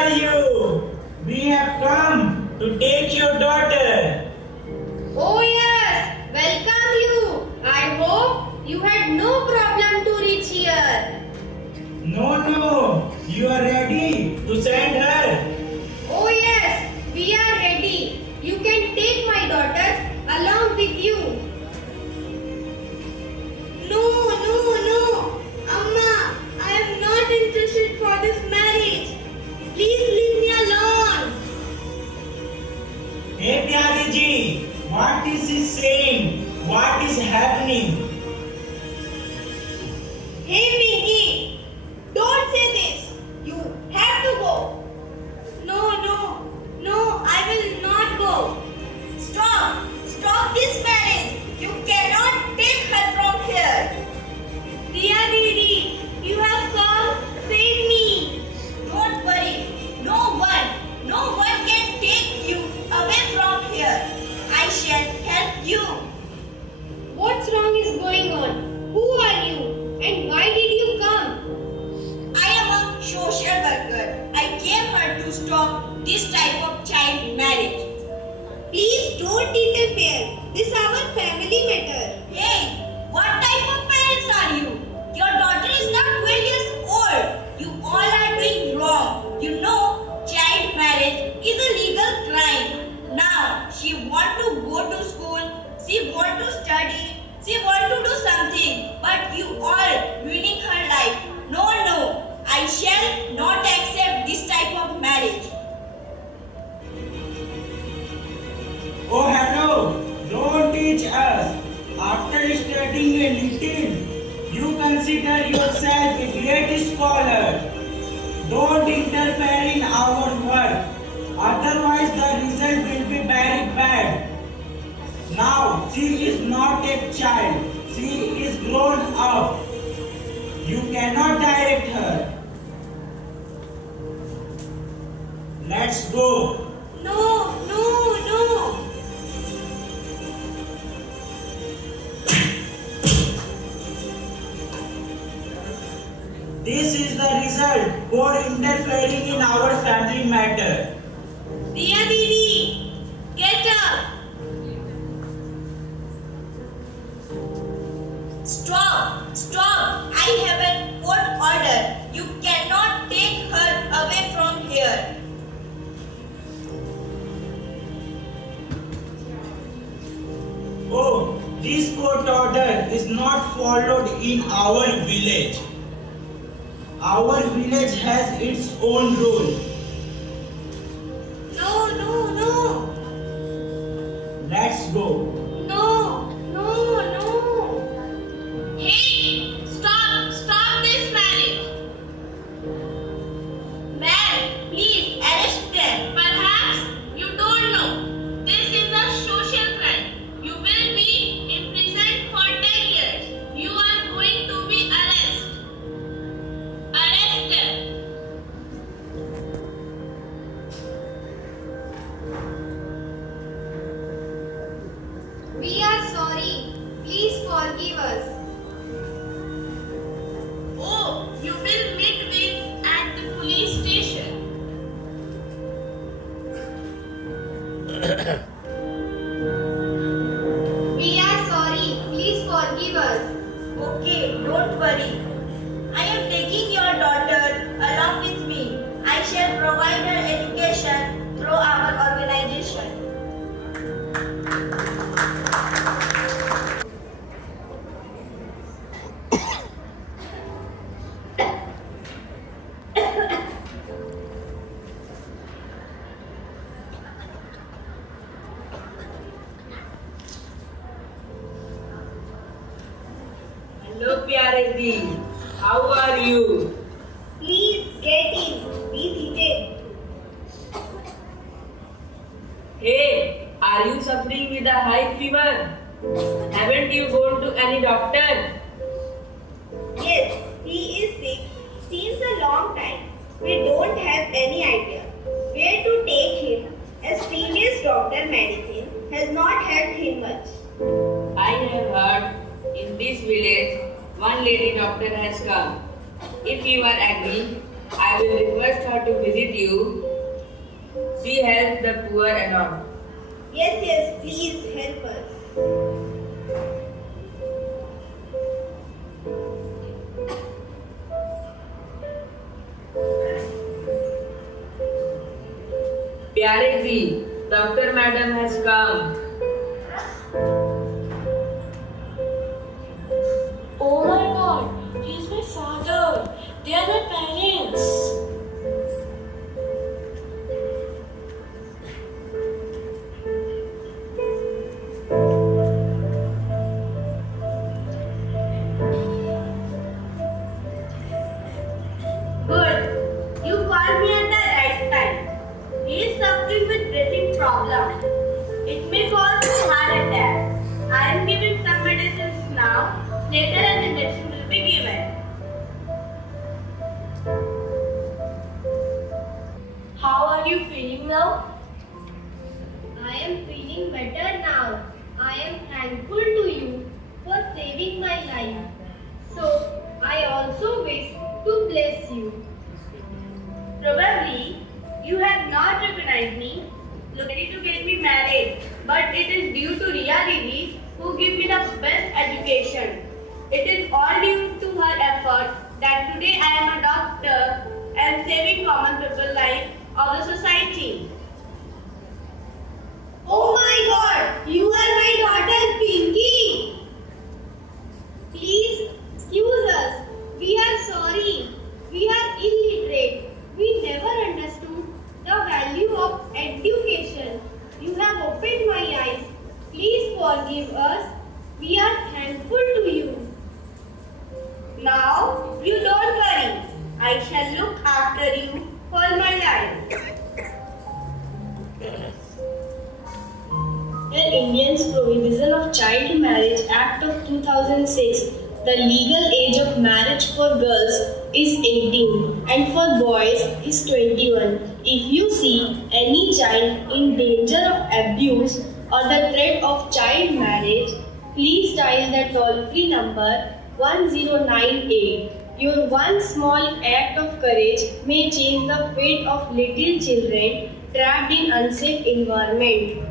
are you? We have come to take your daughter. Oh yes, welcome you. I hope you had no problem to reach here. No, you are ready to send her. Oh yes, we are ready. You can take my daughter along with you. No. Amma, I am not interested for this marriage. Please leave me alone. Hey Pyari ji, what is he saying? What is happening? Hey Minky, don't say this. You have to go. No, I will not go. Stop this marriage. You cannot take her from here. Riya Didi, you have come. Save me. Don't worry. No one can take you away from here. I shall help you. What's wrong is going on? Who are you? And why did you come? I am a social worker. I came here to stop this type of child marriage. Please don't interfere. This is our family matter. Hey, what type of parents are you? Your daughter is not 12 years old. You all are doing wrong. You know, child marriage is a legal crime. Now, she want to go to school. She want to study. She want to do something. But you all ruining her life. No. I shall not accept this type of marriage. Oh hello, don't teach us. After studying a little, you consider yourself a great scholar. Don't interfere in our work. Otherwise the result will be very bad. Now, she is not a child. She is grown up. You cannot direct her. Let's go. No. This is the result for interfering in our family matter. Riya Didi, get up. Stop. I have a court order. You cannot take her away from here. Oh, this court order is not followed in our village. Our village has its own rule. No. Let's go. No. Hey, stop this marriage. Ma'am, please arrest them. Perhaps you don't know. This is a social crime. You will be imprisoned for 10 years. You are going to be arrested. Arrest them. We are sorry. Please forgive us. Oh, you will meet with at the police station. We are sorry. Please forgive us. Okay, don't worry. I am taking your daughter along with me. I shall provide her education through our organization. Hello, Pyare ji. How are you? Please get in. Be seated. Hey, are you suffering with a high fever? Haven't you gone to any doctor? Yes, he is sick since a long time. We don't have any idea where to take him as previous doctor medicine has not helped him much. I have heard in this village one lady doctor has come. If you are agree, I will request her to visit you. She helps the poor and all. Yes, please help us. प्यारे जी, doctor madam has come. Oh my god, he is my father. They are my parents. Good. You called me at the right time. He is suffering with breathing problem. It may cause a heart attack. I am giving some medicines now. Later an injection will be given. How are you feeling now? I am feeling better now. I am thankful to you for saving my life. So, I also wish to bless you. Probably, you have not recognized me. Look ready to get me married. But it is due to Riya Didi who give me the best education. It is all due to her effort that today I am a doctor and saving common people life of the society. Oh my god, you are my daughter Pinky. Please excuse us. We are sorry. We are illiterate. We never understood the value of education. You have opened my eyes. Please forgive us. We are thankful to you. Now, you don't worry. I shall look after you for my life. In India's Prohibition of Child Marriage Act of 2006, the legal age of marriage for girls is 18 and for boys is 21. If you see any child in danger of abuse or the threat of child marriage, please dial the toll-free number 1098. Your one small act of courage may change the fate of little children trapped in unsafe environment.